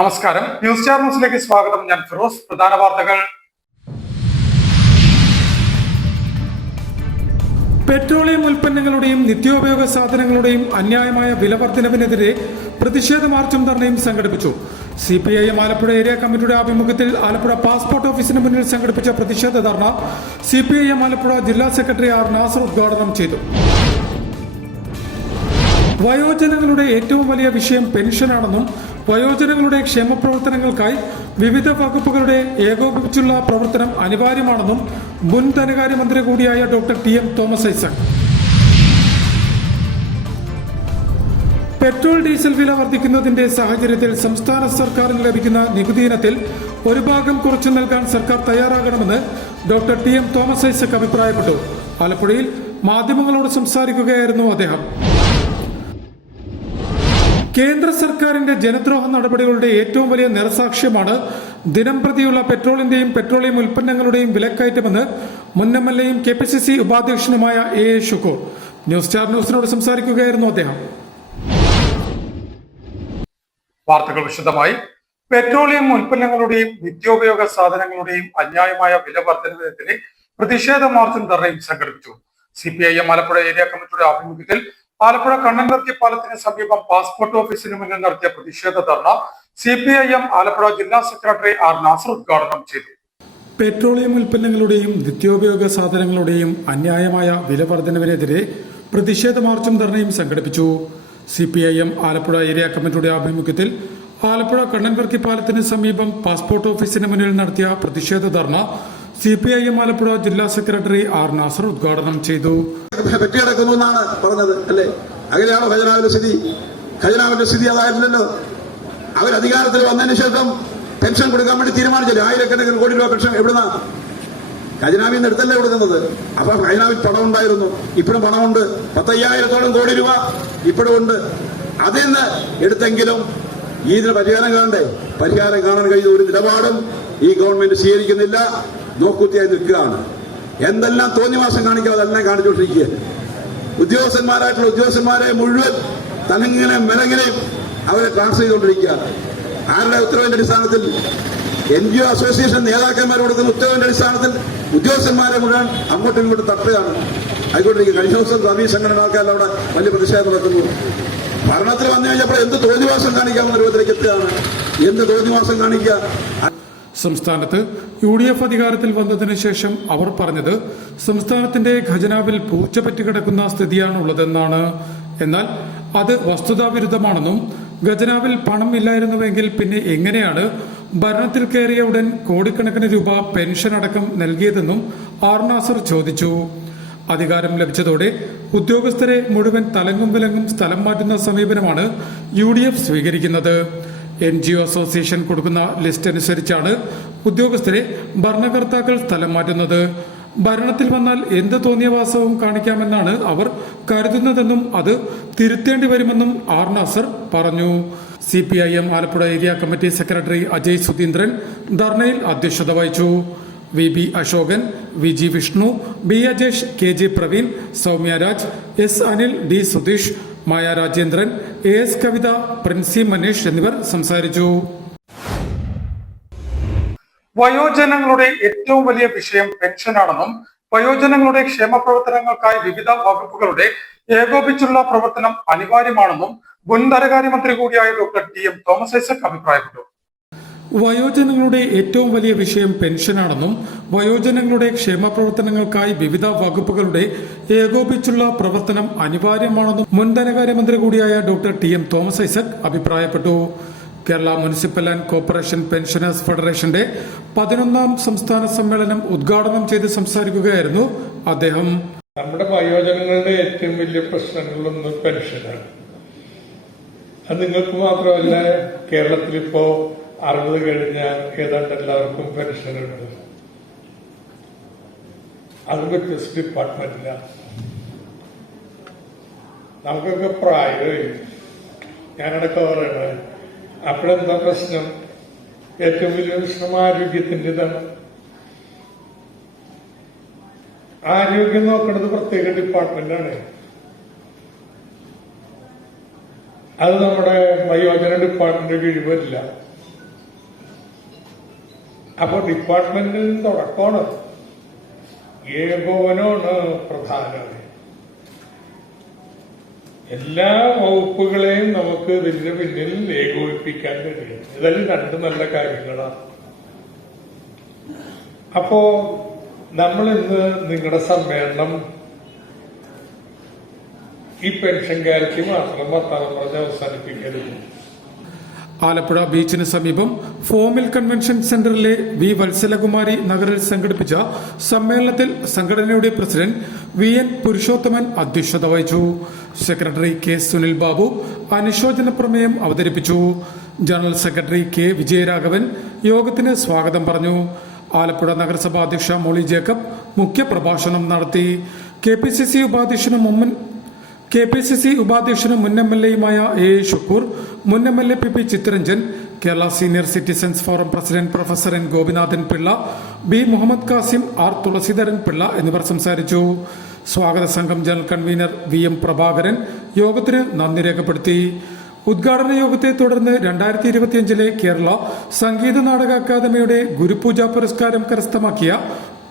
നമസ്കാരം. News star ന്യൂസിലേക്ക് സ്വാഗതം. ഞാൻ ഫിറോസ്. പ്രധാന വാർത്തകൾ. പെട്രോളിയം ഉൽപ്പന്നങ്ങളുടെയും നിത്യോപയോഗ സാധനങ്ങളുടെയും അന്യായമായ വില വർധനവിനെതിരെ പ്രതിഷേധ മാർച്ചും ധർണയും സംഘടിപ്പിച്ചു. CPIM ആലപ്പുഴ ഏരിയ കമ്മിറ്റിയുടെ ആഭിമുഖ്യത്തിൽ ആലപ്പുഴ പാസ്പോർട്ട് ഓഫീസിന് മുന്നിൽ സംഘടിപ്പിച്ച പ്രതിഷേധ ധർണ CPIM ആലപ്പുഴ ജില്ലാ സെക്രട്ടറി ആർ നാസർ ഉദ്ഘാടനം ചെയ്തു. വയോജനങ്ങളുടെ ഏറ്റവും വലിയ വിഷയം പെൻഷനാണെന്നും വയോജനങ്ങളുടെ ക്ഷേമ പ്രവർത്തനങ്ങൾക്കായി വിവിധ വകുപ്പുകളുടെ ഏകോപിപ്പിച്ചുള്ള പ്രവർത്തനം അനിവാര്യമാണെന്നും മുൻ ധനകാര്യമന്ത്രി കൂടിയായ doctor TM Thomas Isaac. Petrol diesel വില വർദ്ധിക്കുന്നതിന്റെ സാഹചര്യത്തിൽ സംസ്ഥാന സർക്കാരിന് ലഭിക്കുന്ന നികുതി ഇനത്തിൽ ഒരു ഭാഗം കുറച്ചു നൽകാൻ സർക്കാർ തയ്യാറാകണമെന്ന് ഡോക്ടർ TM തോമസ് ഐസക് അഭിപ്രായപ്പെട്ടു. ആലപ്പുഴയിൽ മാധ്യമങ്ങളോട് സംസാരിക്കുകയായിരുന്നു അദ്ദേഹം. കേന്ദ്ര സർക്കാരിന്റെ ജനദ്രോഹ നടപടികളുടെ ഏറ്റവും വലിയ നിറസാക്ഷ്യമാണ് ദിനംപ്രതിയുള്ള പെട്രോളിന്റെയും പെട്രോളിയം ഉൽപ്പന്നങ്ങളുടെയും വിലക്കയറ്റമെന്ന് മുൻ MLAയും KPCC ഉപാധ്യക്ഷനുമായ A ഷുക്കൂർ ന്യൂസ് സ്റ്റാർ ന്യൂസിനോട് സംസാരിക്കുകയായിരുന്നു അദ്ദേഹം. വാർത്തകൾ വിശദമായി. പെട്രോളിയം ഉൽപ്പന്നങ്ങളുടെയും നിത്യോപയോഗ സാധനങ്ങളുടെയും അന്യായമായ വില വർധനവിനെതിരെ പ്രതിഷേധ മാർച്ചും ധർണയും സംഘടിപ്പിച്ചു. CPIM ആലപ്പുഴ ഏരിയ കമ്മിറ്റിയുടെ ആഭിമുഖ്യത്തിൽ ആലപ്പുഴ കണ്ണൻവർക്കി പാലത്തിന് സമീപം പാസ്പോർട്ട് ഓഫീസിന് മുന്നിൽ നടത്തിയ പ്രതിഷേധ ധർണ CPIM ആലപ്പുഴ ജില്ലാ സെക്രട്ടറി ആർ നാസർ ഉദ്ഘാടനം ചെയ്തു. പെട്രോളിയം ഉൽപ്പന്നങ്ങളുടെയും നിത്യോപയോഗ സാധനങ്ങളുടെയും അന്യായമായ വില വർധനവിനെതിരെ പ്രതിഷേധ മാർച്ചും ധർണയും സംഘടിപ്പിച്ചു. CPIM ആലപ്പുഴ ഏരിയ കമ്മിറ്റിയുടെ ആഭിമുഖ്യത്തിൽ ആലപ്പുഴ കണ്ണൻവർക്കി പാലത്തിന് സമീപം പാസ്പോർട്ട് ഓഫീസിന് മുന്നിൽ നടത്തിയ പ്രതിഷേധ ധർണ CPIM ആലപ്പുഴ ജില്ലാ സെക്രട്ടറി ആർ നാസർ ഉദ്ഘാടനം ചെയ്തു. പറ്റിക്കിടക്കുന്നു എന്നാണ് പറഞ്ഞത് അല്ലേ? അങ്ങനെയാണോ ഖജനാവിന്റെ സ്ഥിതി? ഖജനാവിന്റെ സ്ഥിതി അതായിരുന്നല്ലോ. അവർ അധികാരത്തിൽ വന്നതിന് ശേഷം പെൻഷൻ കൊടുക്കാൻ വേണ്ടി തീരുമാനിച്ചില്ല. ആയിരക്കണക്കിന് കോടി രൂപ പെൻഷൻ എവിടുന്ന? ഖജനാവിൽ നിന്ന് എടുത്തല്ലേ കൊടുക്കുന്നത്. അപ്പൊ ഖജനാവിൽ പണം ഉണ്ടായിരുന്നു, ഇപ്പോഴും പണമുണ്ട്. 10,000-ഓളം കോടി രൂപ ഇപ്പോഴും ഉണ്ട്. അതിൽ നിന്ന് എടുത്തെങ്കിലും ഇതിന് പരിഹാരം കാണണ്ടേ? പരിഹാരം കാണാൻ കഴിയുന്ന ഒരു നിലപാടും ഈ ഗവൺമെന്റ് സ്വീകരിക്കുന്നില്ല. നോക്കുത്തിയായി നിൽക്കുകയാണ്. എന്തെല്ലാം തോന്നിവാസം കാണിക്കുക അതെല്ലാം കാണിച്ചുകൊണ്ടിരിക്കുക. ഉദ്യോഗസ്ഥന്മാരായിട്ടുള്ള ഉദ്യോഗസ്ഥന്മാരെ മുഴുവൻ തലങ്ങനെ മെലങ്ങനെയും അവരെ ട്രാൻസ്ഫർ ചെയ്തുകൊണ്ടിരിക്കുക. ആരുടെ ഉത്തരവിന്റെ അടിസ്ഥാനത്തിൽ? NGO അസോസിയേഷൻ നേതാക്കന്മാർ കൊടുക്കുന്ന ഉത്തരവിന്റെ അടിസ്ഥാനത്തിൽ ഉദ്യോഗസ്ഥന്മാരെ മുഴുവൻ അങ്ങോട്ടും ഇങ്ങോട്ടും തട്ടുകയാണ്. ആയിക്കൊണ്ടിരിക്കുക. കഴിഞ്ഞ ദിവസം സർവീ സംഘടന ആൾക്കാർ അവിടെ വലിയ പ്രതിഷേധം നടക്കുന്നു. ഭരണത്തിൽ വന്നു കഴിഞ്ഞപ്പോൾ എന്ത് തോന്നിവാസം കാണിക്കാമെന്ന രൂപത്തിലേക്ക് എത്തുകയാണ്. എന്ത് തോന്നിവാസം കാണിക്കുക? സംസ്ഥാനത്ത് UDF അധികാരത്തിൽ വന്നതിന് ശേഷം അവർ പറഞ്ഞത് സംസ്ഥാനത്തിന്റെ ഖജനാവിൽ പൂച്ച പറ്റിക്കിടക്കുന്ന സ്ഥിതിയാണുള്ളതെന്നാണ്. എന്നാൽ അത് വസ്തുതാവിരുദ്ധമാണെന്നും ഖജനാവിൽ പണം ഇല്ലായിരുന്നുവെങ്കിൽ പിന്നെ എങ്ങനെയാണ് ഭരണത്തിൽ കയറിയ ഉടൻ കോടിക്കണക്കിന് രൂപ പെൻഷൻ അടക്കം നൽകിയതെന്നും ആർ നാസർ ചോദിച്ചു. അധികാരം ലഭിച്ചതോടെ ഉദ്യോഗസ്ഥരെ മുഴുവൻ തലങ്ങും വിലങ്ങും സ്ഥലം മാറ്റുന്ന സമീപനമാണ് UDF സ്വീകരിക്കുന്നത്. NGO അസോസിയേഷൻ കൊടുക്കുന്ന ലിസ്റ്റ് അനുസരിച്ചാണ് ഉദ്യോഗസ്ഥരെ ഭരണകർത്താക്കൾ സ്ഥലം മാറ്റുന്നത്. ഭരണത്തിൽ വന്നാൽ എന്ത് തോന്നിയവാസവും കാണിക്കാമെന്നാണ് അവർ കരുതുന്നതെന്നും അത് തിരുത്തേണ്ടി വരുമെന്നും ആർ നാസർ പറഞ്ഞു. CPIM Alappuzha area committee secretary Ajay Sudheendran ധർണയിൽ അധ്യക്ഷത വഹിച്ചു. VB Ashokan, VG Vishnu, B Ajesh, KG Praveen, Soumya Raj, S Anil, D Sudheesh, മായ രാജേന്ദ്രൻ, AS കവിത, പ്രിൻസി മനീഷ് എന്നിവർ സംസാരിച്ചു. വയോജനങ്ങളുടെ ഏറ്റവും വലിയ വിഷയം പെൻഷനാണെന്നും വയോജനങ്ങളുടെ ക്ഷേമ പ്രവർത്തനങ്ങൾക്കായി വിവിധ വകുപ്പുകളുടെ ഏകോപിച്ചുള്ള പ്രവർത്തനം അനിവാര്യമാണെന്നും മുൻ ധനകാര്യമന്ത്രി കൂടിയായ ഡോക്ടർ TM തോമസ് ഐസക് അഭിപ്രായപ്പെട്ടു. വയോജനങ്ങളുടെ ഏറ്റവും വലിയ വിഷയം പെൻഷനാണെന്നും വയോജനങ്ങളുടെ ക്ഷേമ പ്രവർത്തനങ്ങൾക്കായി വിവിധ വകുപ്പുകളുടെ ഏകോപിച്ചുള്ള പ്രവർത്തനം അനിവാര്യമാണെന്നും മുൻ ധനകാര്യമന്ത്രി കൂടിയായ ഡോക്ടർ TM തോമസ് ഐസക് അഭിപ്രായപ്പെട്ടു. Kerala municipal and corporation pensioners ഫെഡറേഷന്റെ 11ാം സംസ്ഥാന സമ്മേളനം ഉദ്ഘാടനം ചെയ്ത് സംസാരിക്കുകയായിരുന്നു അദ്ദേഹം. നമ്മുടെ വയോജനങ്ങളുടെ ഏറ്റവും വലിയ പ്രശ്നങ്ങളൊന്നും പെൻഷനാണ്. അത് നിങ്ങൾക്ക് മാത്രമല്ല, കേരളത്തിലിപ്പോ 60 കഴിഞ്ഞാൽ ഏതാണ്ട് എല്ലാവർക്കും പെൻഷനുണ്ട്. അത് വ്യത്യസ്ത ഡിപ്പാർട്ട്മെന്റിലാണ്. നമുക്കൊക്കെ പ്രായമായി. ഞാനടക്കം പറയണത് അപ്പോഴെന്താ പ്രശ്നം? ഏറ്റവും വലിയ പ്രശ്നം ആരോഗ്യത്തിൻ്റെതാണ്. ആരോഗ്യം നോക്കുന്നത് പ്രത്യേക ഡിപ്പാർട്ട്മെന്റാണ്. അത് നമ്മുടെ വയോജന ഡിപ്പാർട്ട്മെന്റ് കീഴിൽ വരില്ല. അപ്പൊ ഡിപ്പാർട്ട്മെന്റിൽ തുടക്കമാണ്, ഏകോപനമാണ് പ്രധാനം. എല്ലാ വകുപ്പുകളെയും നമുക്ക് ഇതിന് പിന്നിൽ ഏകോപിപ്പിക്കാൻ കഴിയും. ഇതെല്ലാം രണ്ട് നല്ല കാര്യങ്ങളാണ്. അപ്പോ നമ്മൾ ഇന്ന് നിങ്ങളുടെ സമ്മേളനം ഈ പെൻഷൻ കാര്യത്തിൽ മാത്രം വർത്തമാനം പറഞ്ഞ് അവസാനിപ്പിക്കരുത്. ആലപ്പുഴ ബീച്ചിന് സമീപം ഫോമിൽ കൺവെൻഷൻ സെന്ററിലെ വി വത്സലകുമാരി നഗറിൽ സംഘടിപ്പിച്ച സമ്മേളനത്തിൽ സംഘടനയുടെ പ്രസിഡന്റ് വി എൻ പുരുഷോത്തമൻ അധ്യക്ഷത വഹിച്ചു. സെക്രട്ടറി കെ സുനിൽ ബാബു അനുശോചന പ്രമേയം അവതരിപ്പിച്ചു. ജനറൽ സെക്രട്ടറി കെ വിജയരാഘവൻ യോഗത്തിന് സ്വാഗതം പറഞ്ഞു. ആലപ്പുഴ നഗരസഭാ അധ്യക്ഷ മോളി ജേക്കബ് മുഖ്യപ്രഭാഷണം നടത്തി. കെ പി സി സി ഉപാധ്യക്ഷനും മുൻ MLA-യുമായ എ ഷുക്കൂർ, മുൻ MLA PP Chitharanjan, Kerala senior citizens forum president professor N Gopinathan Pillai, B Muhammad Kasim, R Thulasidharan Pillai എന്നിവർ സംസാരിച്ചു. സ്വാഗത സംഘം general convener V M Prabhakaran യോഗത്തിന് നന്ദി രേഖപ്പെടുത്തി. ഉദ്ഘാടന യോഗത്തെ തുടർന്ന് 2025 കേരള സംഗീത നാടക അക്കാദമിയുടെ ഗുരുപൂജ പുരസ്കാരം കരസ്ഥമാക്കിയ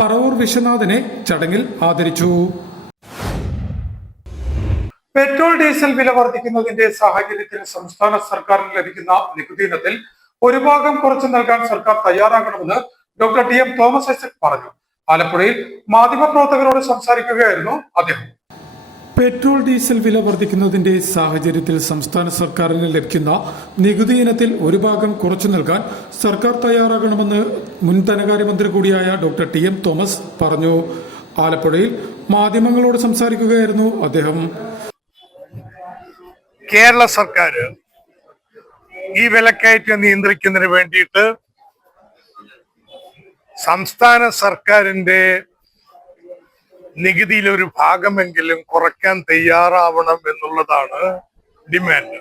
പറവൂർ വിശ്വനാഥനെ ചടങ്ങിൽ ആദരിച്ചു. പെട്രോൾ ഡീസൽ വില വർദ്ധിക്കുന്നതിന്റെ സാഹചര്യത്തിൽ സംസ്ഥാന സർക്കാരിന് ലഭിക്കുന്ന നികുതി ഇനത്തിൽ ഒരു ഭാഗം കുറച്ചു നൽകാൻ സർക്കാർ തയ്യാറാകണമെന്ന് ഡോക്ടർ DM തോമസ് ഐസക് പറഞ്ഞു. ആലപ്പുഴയിൽ മാധ്യമപ്രവർത്തകരോട് സംസാരിക്കുകയായിരുന്നു അദ്ദേഹം. പെട്രോൾ ഡീസൽ വില വർദ്ധിക്കുന്നതിന്റെ സാഹചര്യത്തിൽ സംസ്ഥാന സർക്കാരിന് ലഭിക്കുന്ന നികുതി ഇനത്തിൽ ഒരു ഭാഗം കുറച്ചു നൽകാൻ സർക്കാർ തയ്യാറാകണമെന്ന് മുൻ ധനകാര്യമന്ത്രി കൂടിയായ ഡോക്ടർ TM തോമസ് പറഞ്ഞു. ആലപ്പുഴയിൽ മാധ്യമങ്ങളോട് സംസാരിക്കുകയായിരുന്നു അദ്ദേഹം. കേരള സർക്കാർ ഈ വിലക്കയറ്റം നിയന്ത്രിക്കുന്നതിന് വേണ്ടിയിട്ട് സംസ്ഥാന സർക്കാരിന്റെ നികുതിയിൽ ഒരു ഭാഗമെങ്കിലും കുറയ്ക്കാൻ തയ്യാറാവണം എന്നുള്ളതാണ് ഡിമാൻഡ്.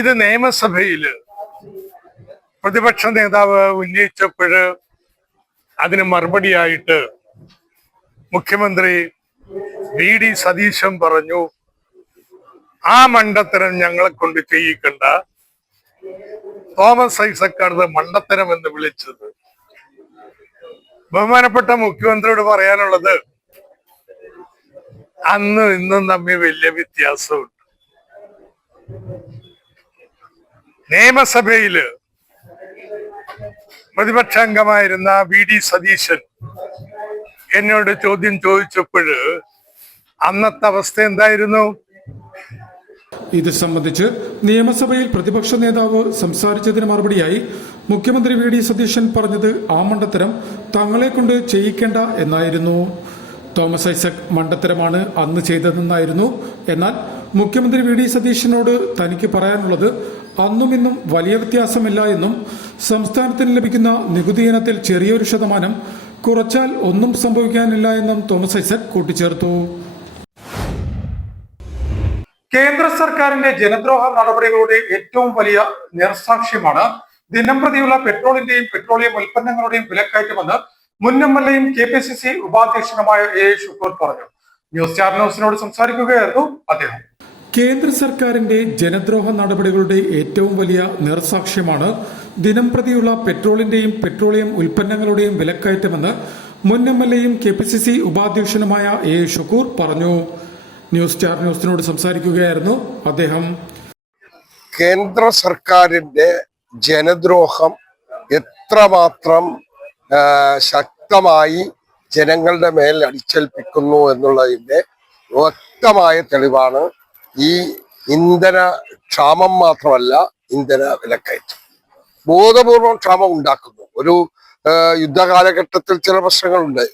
ഇത് നിയമസഭയിൽ പ്രതിപക്ഷ നേതാവ് ഉന്നയിച്ചപ്പോൾ അതിന് മറുപടിയായിട്ട് മുഖ്യമന്ത്രി VD സതീശൻ പറഞ്ഞു, ആ മണ്ടത്തരം ഞങ്ങളെ കൊണ്ട് ചെയ്യിക്കണ്ട. തോമസ് ഐസക്കാണ് മണ്ടത്തരം എന്ന് വിളിച്ചത്. ബഹുമാനപ്പെട്ട മുഖ്യമന്ത്രിയോട് പറയാനുള്ളത്, അന്ന് ഇന്നും തമ്മിൽ വലിയ വ്യത്യാസമുണ്ട്. നിയമസഭയില് പ്രതിപക്ഷ അംഗമായിരുന്ന VD സതീശൻ എന്നോട് ചോദ്യം ചോദിച്ചപ്പോഴ് അന്നത്തെ അവസ്ഥ എന്തായിരുന്നു? ഇത് സംബന്ധിച്ച് നിയമസഭയിൽ പ്രതിപക്ഷ നേതാവ് സംസാരിച്ചതിന് മറുപടിയായി മുഖ്യമന്ത്രി VD സതീശൻ പറഞ്ഞത് ആ മണ്ടത്തരം തങ്ങളെ കൊണ്ട് ചെയ്യിക്കേണ്ട എന്നായിരുന്നു. തോമസ് ഐസക് മണ്ടത്തരമാണ് അന്ന് ചെയ്തതെന്നായിരുന്നു. എന്നാൽ മുഖ്യമന്ത്രി VD സതീശനോട് തനിക്ക് പറയാനുള്ളത് അന്നും ഇന്നും വലിയ വ്യത്യാസമില്ല എന്നും സംസ്ഥാനത്തിന് ലഭിക്കുന്ന നികുതി ഇനത്തിൽ ചെറിയൊരു ശതമാനം കുറച്ചാൽ ഒന്നും സംഭവിക്കാനില്ല എന്നും തോമസ് ഐസക് കൂട്ടിച്ചേർത്തു. കേന്ദ്ര സർക്കാരിന്റെ ജനദ്രോഹ നടപടികളുടെ ഏറ്റവും വലിയ നേർസാക്ഷ്യമാണ് ദിനംപ്രതിയുള്ള പെട്രോളിന്റെയും പെട്രോളിയം ഉൽപ്പന്നങ്ങളുടെയും വിലക്കയറ്റമെന്ന് മുൻ MLA-യും KPCC ഉപാധ്യക്ഷനുമായ എ ഷുക്കൂർ പറഞ്ഞു. ന്യൂസ് ചാനലിനോട് സംസാരിക്കുകയായിരുന്നു അദ്ദേഹം. കേന്ദ്ര സർക്കാരിന്റെ ജനദ്രോഹ നടപടികളുടെ ഏറ്റവും വലിയ നേർസാക്ഷ്യമാണ് ദിനംപ്രതിയുള്ള പെട്രോളിന്റെയും പെട്രോളിയം ഉൽപ്പന്നങ്ങളുടെയും വിലക്കയറ്റമെന്ന് മുൻ MLA-യും KPCC ഉപാധ്യക്ഷനുമായ എ ഷുക്കൂർ പറഞ്ഞു. ന്യൂസ് ചാനലിനോട് സംസാരിക്കുകയായിരുന്നു അദ്ദേഹം. കേന്ദ്ര സർക്കാരിന്റെ ജനദ്രോഹം എത്രമാത്രം ശക്തമായി ജനങ്ങളുടെ മേൽ അടിച്ചേൽപ്പിക്കുന്നു എന്നുള്ളതിന്റെ വ്യക്തമായ തെളിവാണ് ഈ ഇന്ധന ക്ഷാമം. മാത്രമല്ല, ഇന്ധന വിലക്കയറ്റം ബോധപൂർവം ക്ഷാമം ഉണ്ടാക്കുന്നു. ഒരു യുദ്ധകാലഘട്ടത്തിൽ ചില പ്രശ്നങ്ങളുണ്ട്.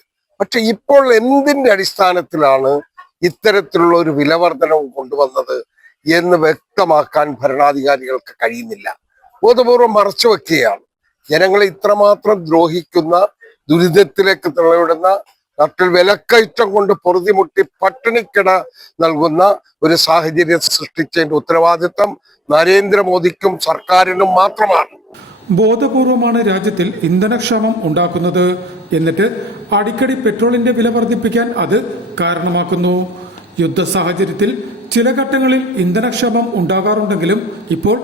പക്ഷെ ഇപ്പോൾ എന്തിന്റെ അടിസ്ഥാനത്തിലാണ് ഇത്തരത്തിലുള്ള ഒരു വിലവർധനവും കൊണ്ടുവന്നത് എന്ന് വ്യക്തമാക്കാൻ ഭരണാധികാരികൾക്ക് കഴിയുന്നില്ല. ബോധപൂർവം മറച്ചു വെക്കുകയാണ്. ജനങ്ങളെ ഇത്രമാത്രം ദ്രോഹിക്കുന്ന, ദുരിതത്തിലേക്ക് തള്ളിവിടുന്ന, നാട്ടിൽ വിലക്കയറ്റം കൊണ്ട് പൊറുതിമുട്ടി പട്ടിണിക്കിട നൽകുന്ന ഒരു സാഹചര്യം സൃഷ്ടിച്ചതിന്റെ ഉത്തരവാദിത്വം നരേന്ദ്രമോദിക്കും സർക്കാരിനും മാത്രമാണ്. ബോധപൂർവമാണ് രാജ്യത്തിൽ ഇന്ധനക്ഷാമം ഉണ്ടാക്കുന്നത്. എന്നിട്ട് അടിക്കടി പെട്രോളിന്റെ വില വർദ്ധിപ്പിക്കാൻ അത് കാരണമാക്കുന്നു. യുദ്ധ സാഹചര്യത്തിൽ ചില ഘട്ടങ്ങളിൽ ഇന്ധനക്ഷാമം ഉണ്ടാകാറുണ്ടെങ്കിലും ഇപ്പോൾ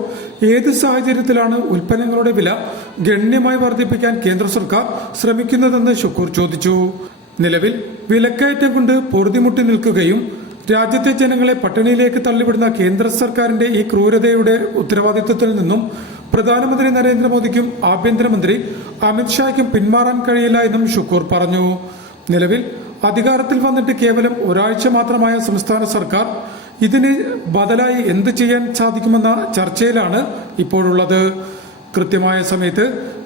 ഏത് സാഹചര്യത്തിലാണ് ഉൽപ്പന്നങ്ങളുടെ വില ഗണ്യമായി വർദ്ധിപ്പിക്കാൻ കേന്ദ്ര സർക്കാർ ശ്രമിക്കുന്നതെന്ന് ഷുക്കൂർ ചോദിച്ചു. നിലവിൽ വിലക്കയറ്റം കൊണ്ട് പൊറുതിമുട്ടി നിൽക്കുകയും രാജ്യത്തെ ജനങ്ങളെ പട്ടിണിയിലേക്ക് തള്ളിവിടുന്ന കേന്ദ്ര സർക്കാരിന്റെ ഈ ക്രൂരതയുടെ ഉത്തരവാദിത്വത്തിൽ നിന്നും പ്രധാനമന്ത്രി നരേന്ദ്രമോദിക്കും ആഭ്യന്തരമന്ത്രി അമിത്ഷായ്ക്കും പിന്മാറാൻ കഴിയില്ല എന്നും ഷുക്കൂർ പറഞ്ഞു. നിലവിൽ അധികാരത്തിൽ വന്നിട്ട് കേവലം ഒരാഴ്ച മാത്രമായ സംസ്ഥാന സർക്കാർ ഇതിന് ബദലായി എന്ത് ചെയ്യാൻ സാധിക്കുമെന്ന ചർച്ചയിലാണ് ഇപ്പോഴുള്ളത്. കൃത്യമായ സമയത്ത്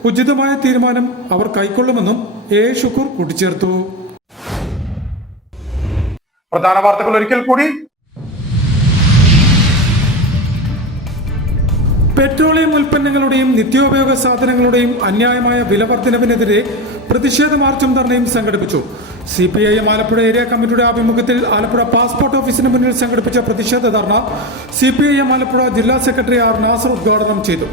ഉചിതമായ തീരുമാനം അവർ കൈക്കൊള്ളുമെന്നും എ ഷുക്കൂർ കൂട്ടിച്ചേർത്തു. പ്രധാന വാർത്തകൾ ഒരിക്കൽ കൂടി. പെട്രോളിയം ഉൽപ്പന്നങ്ങളുടെയും നിത്യോപയോഗ സാധനങ്ങളുടെയും അന്യായമായ വില വർധനവിനെതിരെ പ്രതിഷേധ മാർച്ചും ധർണയും സംഘടിപ്പിച്ചു. CPIM ആലപ്പുഴ ഏരിയ കമ്മിറ്റിയുടെ ആഭിമുഖ്യത്തിൽ ആലപ്പുഴ പാസ്പോർട്ട് ഓഫീസിന് മുന്നിൽ സംഘടിപ്പിച്ച പ്രതിഷേധ ധർണ CPIM ആലപ്പുഴ ജില്ലാ സെക്രട്ടറി ആർ നാസർ ഉദ്ഘാടനം ചെയ്തു.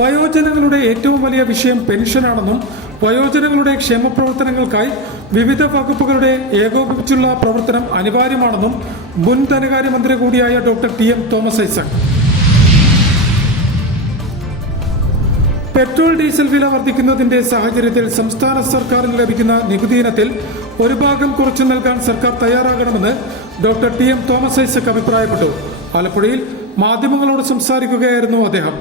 വയോജനങ്ങളുടെ ഏറ്റവും വലിയ വിഷയം പെൻഷനാണെന്നും വയോജനങ്ങളുടെ ക്ഷേമ പ്രവർത്തനങ്ങൾക്കായി വിവിധ വകുപ്പുകളുടെ ഏകോപിപ്പിച്ചുള്ള പ്രവർത്തനം അനിവാര്യമാണെന്നും മുൻ ധനകാര്യമന്ത്രി കൂടിയായ doctor TM Thomas Isaac. Petrol diesel വില വർദ്ധിക്കുന്നതിന്റെ സാഹചര്യത്തിൽ സംസ്ഥാന സർക്കാരിന് ലഭിക്കുന്ന നികുതി ഇനത്തിൽ ഒരു ഭാഗം കുറച്ചു നൽകാൻ സർക്കാർ തയ്യാറാകണമെന്ന് ഡോക്ടർ TM തോമസ് ഐസക് അഭിപ്രായപ്പെട്ടു. ആലപ്പുഴയിൽ മാധ്യമങ്ങളോട് സംസാരിക്കുകയായിരുന്നു അദ്ദേഹം.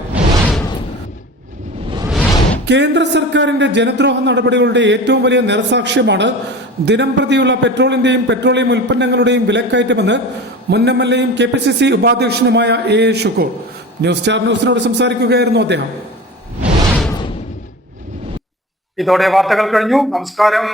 കേന്ദ്ര സർക്കാരിന്റെ ജനദ്രോഹ നടപടികളുടെ ഏറ്റവും വലിയ നിറസാക്ഷ്യമാണ് ദിനം പ്രതിയുള്ള പെട്രോളിന്റെയും പെട്രോളിയം ഉൽപ്പന്നങ്ങളുടെയും വിലക്കയറ്റമെന്ന് മുൻ MLAയും KPCC ഉപാധ്യക്ഷനുമായ A ഷുക്കൂർ ന്യൂസ് സ്റ്റാർ ന്യൂസിനോട് സംസാരിക്കുകയായിരുന്നു അദ്ദേഹം. ഇതോടെ വാർത്തകൾ കഴിഞ്ഞു. നമസ്കാരം.